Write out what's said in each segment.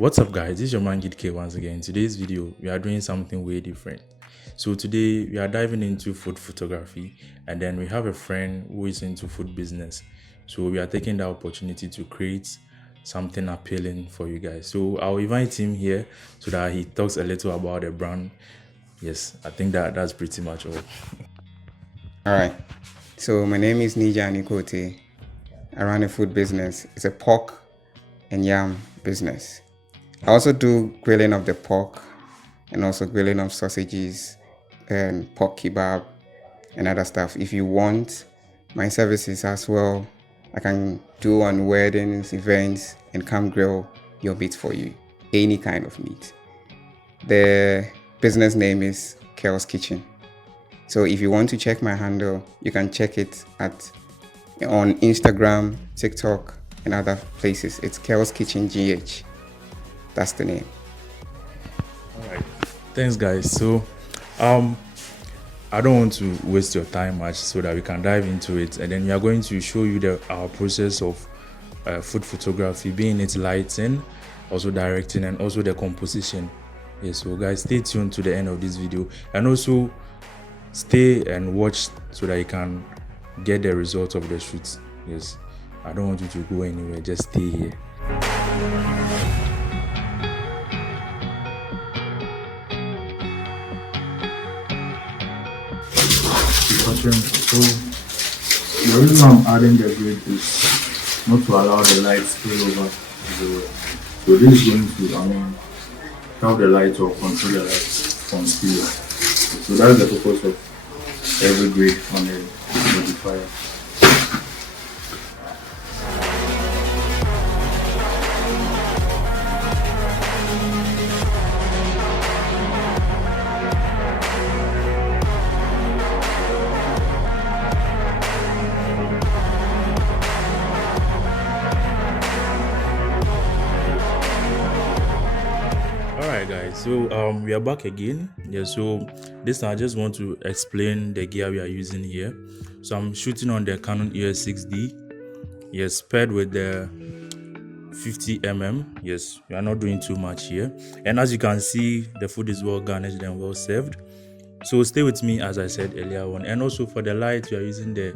What's up guys, this is your man GidK once again. In today's video we are doing something way different. So today we are diving into food photography, and then we have a friend who is into food business, so we are taking the opportunity to create something appealing for you guys. So I'll invite him here so that he talks a little about the brand. Yes, I think that's pretty much all. All right, so my name is Nija Nikote. I run a food business. It's a pork and yam business. I also do grilling of the pork and also grilling of sausages and pork kebab and other stuff. If you want my services as well, I can do on weddings, events, and come grill your meat for you, any kind of meat. The business name is Chaos Kitchen. So if you want to check my handle, you can check it on Instagram, TikTok, and other places. It's Chaos Kitchen GH. That's the name. All right, thanks guys. So I don't want to waste your time much, so that we can dive into it, and then we are going to show you our process of food photography, being it lighting, also directing, and also the composition. Yes, so guys, stay tuned to the end of this video, and also stay and watch so that you can get the results of the shoot. Yes, I don't want you to go anywhere, just stay here. So the reason I'm adding the grid is not to allow the light spill over everywhere. So this is going to help the light or control the light from spilling. So that's the purpose of every grid on the modifier. Alright guys, so we are back again. Yeah, so this time I just want to explain the gear we are using here. So I'm shooting on the Canon EOS 6D, yes, paired with the 50mm. Yes, we are not doing too much here, and as you can see, the food is well garnished and well served. So stay with me as I said earlier on. And also for the light, we are using the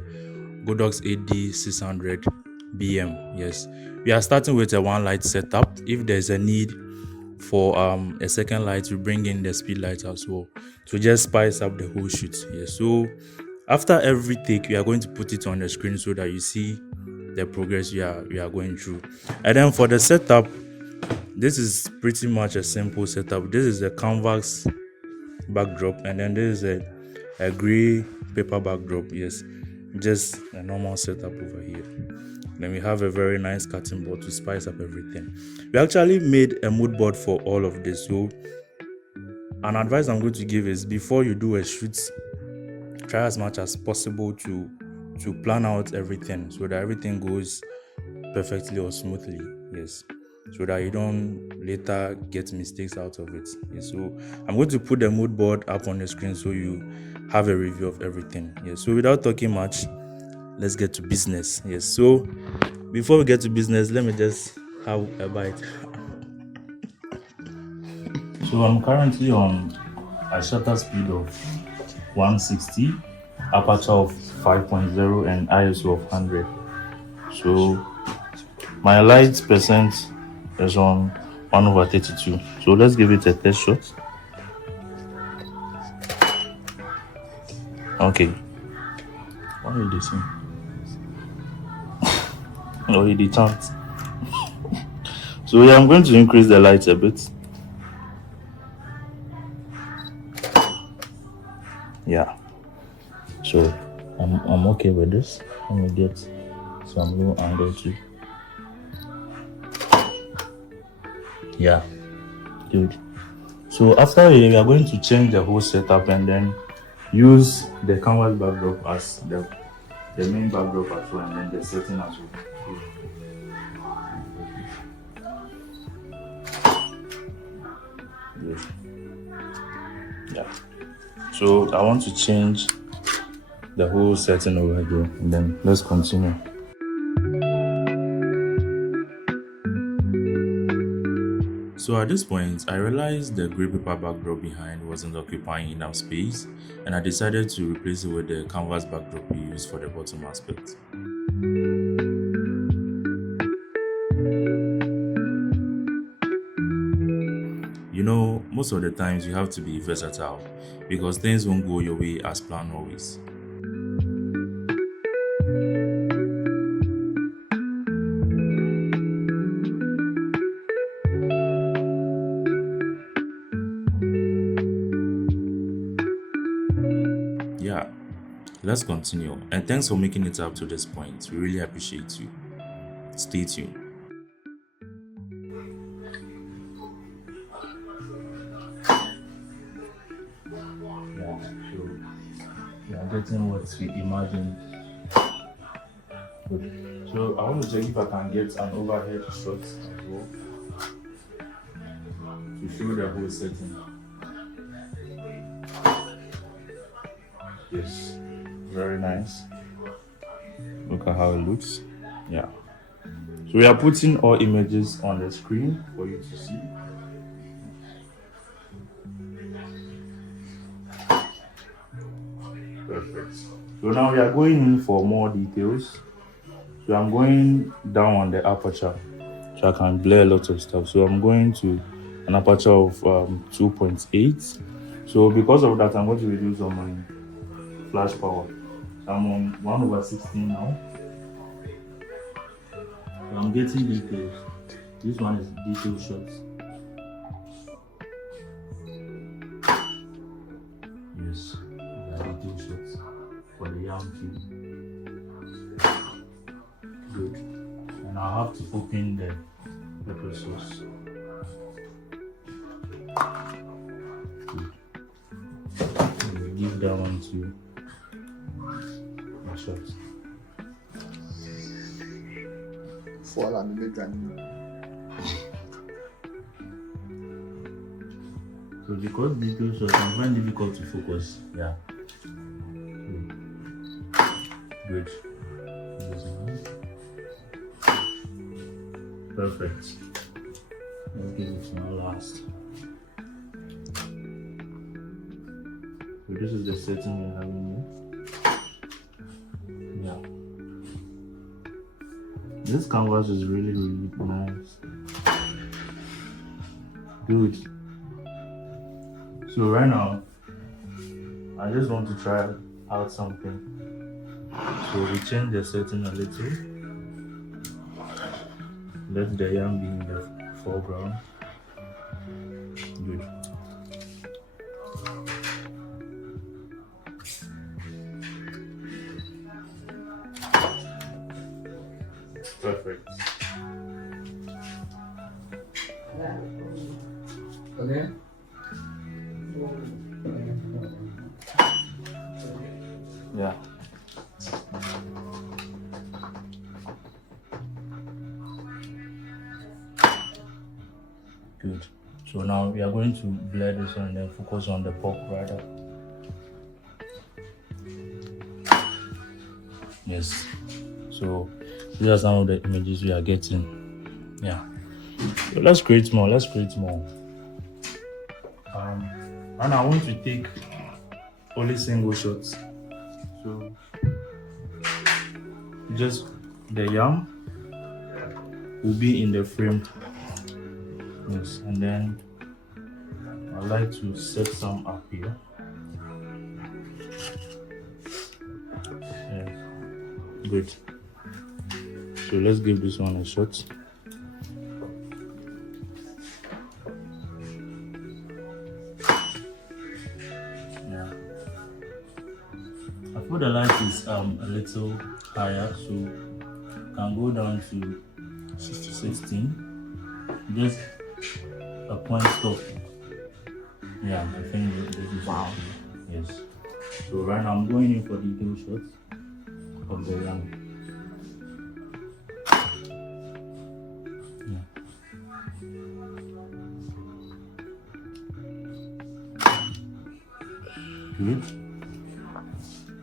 Godox 8D 600 BM. Yes, we are starting with a one light setup. If there's a need for a second light, we bring in the speed light as well to just spice up the whole shoot. Yeah, so after every take, we are going to put it on the screen so that you see the progress we are going through. And then for the setup, this is pretty much a simple setup. This is a canvas backdrop, and then this is a gray paper backdrop. Yes, just a normal setup over here. Then we have a very nice cutting board to spice up everything. We actually made a mood board for all of this. So an advice I'm going to give is, before you do a shoot, try as much as possible to plan out everything so that everything goes perfectly or smoothly. Yes, so that you don't later get mistakes out of it. Yes, so I'm going to put the mood board up on the screen so you have a review of everything. Yes, so without talking much, let's get to business. Yes, so before we get to business, let me just have a bite. So I'm currently on a shutter speed of 160, aperture of 5.0, and ISO of 100. So my light percent is on 1/32. So let's give it a test shot. Okay. Why are you listening? No, he did chant. So yeah, I'm going to increase the light a bit. Yeah. So I'm okay with this. Let me get some low angle too. Yeah, good. So after we are going to change the whole setup and then use the canvas backdrop as the main backdrop as well, and then the setting as well. Good. Yeah. So I want to change the whole setting over here, and then let's continue. So at this point, I realized the gray paper backdrop behind wasn't occupying enough space, and I decided to replace it with the canvas backdrop we used for the bottom aspect. Most of the times you have to be versatile because things won't go your way as planned always. Yeah, let's continue. And thanks for making it up to this point. We really appreciate you. Stay tuned. Yeah, so we are getting what we imagined. Good. So I want to check if I can get an overhead shot as well to show the whole setting. Yes, very nice. Look at how it looks. Yeah. So we are putting all images on the screen for you to see. Perfect. So now we are going in for more details. So I'm going down on the aperture so I can blur a lot of stuff. So I'm going to an aperture of 2.8. So because of that, I'm going to reduce on my flash power. So I'm on 1/16 now. So I'm getting details. This one is detail shots. Yes, the detail shots for the yam cube. Good. And I'll have to open the pepper sauce. Good. Give that one to my shots. Voilà, me make that. So because detail shots, I find difficult to focus. Yeah. Good. Perfect. Let's give it one last. So this is the setting we're having here. Yeah. This canvas is really, really nice. Good. So right now, I just want to try out something. So we change the setting a little. Let the yam be in the foreground. Good. Perfect. Okay. Yeah. Good. So now we are going to blur this one and then focus on the pork rather. Yes. So these are some of the images we are getting. Yeah. So let's create more. Let's create more. And I want to take only single shots. So just the yam will be in the frame. Yes, and then I like to set some up here. Yes. Good. So let's give this one a shot. Yeah. I feel the light is a little higher, so can go down to 16. Just a point stop. Yeah, I think this is wow. Yes. So right now I'm going in for detail shots of the yam. Good.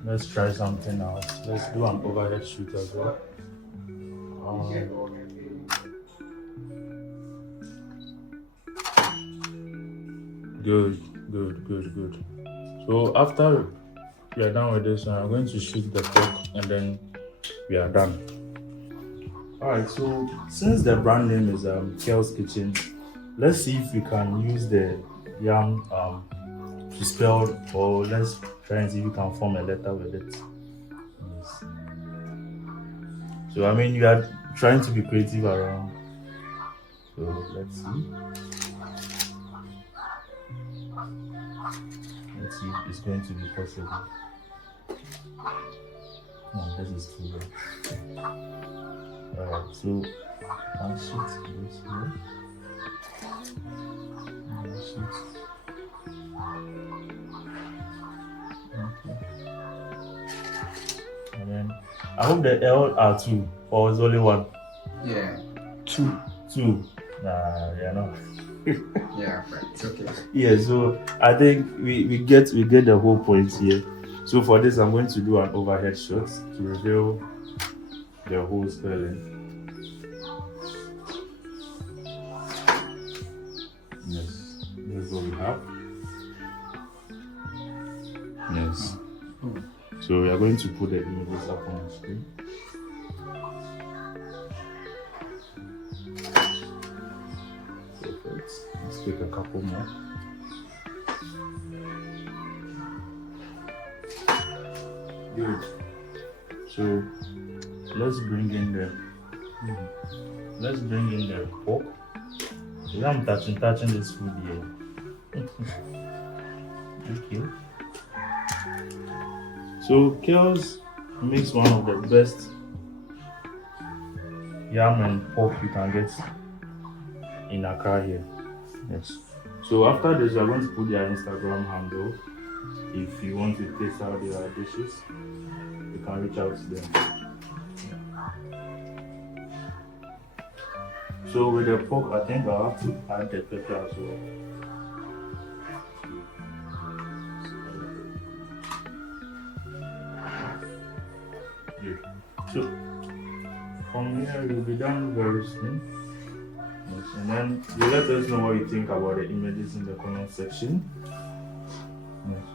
Let's try something else. Let's do an overhead shoot as well. Good, good, good, good. So after we are done with this one, I'm going to shoot the pork and then we are done. Alright, so since the brand name is Kel's Kitchen, let's see if we can use the yam to spell, or let's try and see if we can form a letter with it. Yes. So I mean, you are trying to be creative around. So let's see. Let's see if it's going to be possible. No, this is too low. Alright, so I'll shoot this here. I'll shoot. Okay. And then I hope the L are two, or it's only one. Yeah. Two. Two. Nah, yeah, no. Yeah, but it's okay. Yeah, so I think we get the whole point here. So for this, I'm going to do an overhead shot to reveal the whole spelling. Yes, this is what we have. Yes. So we are going to put the images up on the screen. Perfect. Let's take a couple more. Good. So let's bring in the pork. Yeah, I'm touching this food here. Okay. So Kel's makes one of the best yam and pork you can get in Accra here. Yes. So after this, we are going to put their Instagram handle. If you want to taste out their dishes, you can reach out to them. So with the pork, I think I'll have to add the pepper as well. Good. So from here, we'll be done very soon. Yes. And then you let us know what you think about the images in the comment section. Yes.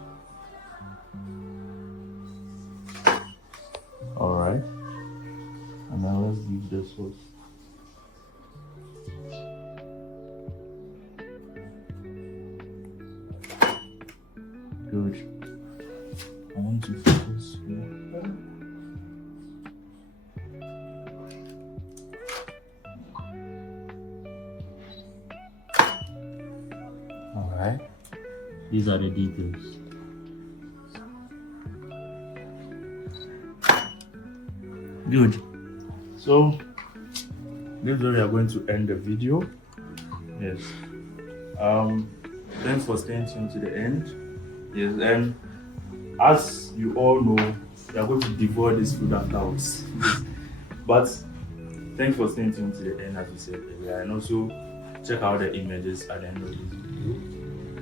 Alright. And now let's give the sauce. Good. I want to focus here. Alright. These are the details. Good. So this is where we are going to end the video. Yes. Thanks for staying tuned to the end. Yes, and as you all know, we are going to devour this food afterwards. But thanks for staying tuned to the end, as we said earlier, and also check out the images at the end of this video.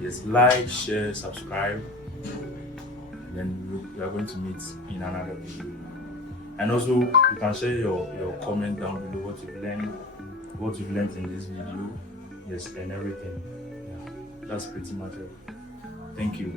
Yes, like, share, subscribe, and then we are going to meet in another video. And also, you can share your comment down below what you've learned in this video, yes, and everything. Yeah, that's pretty much it. Thank you.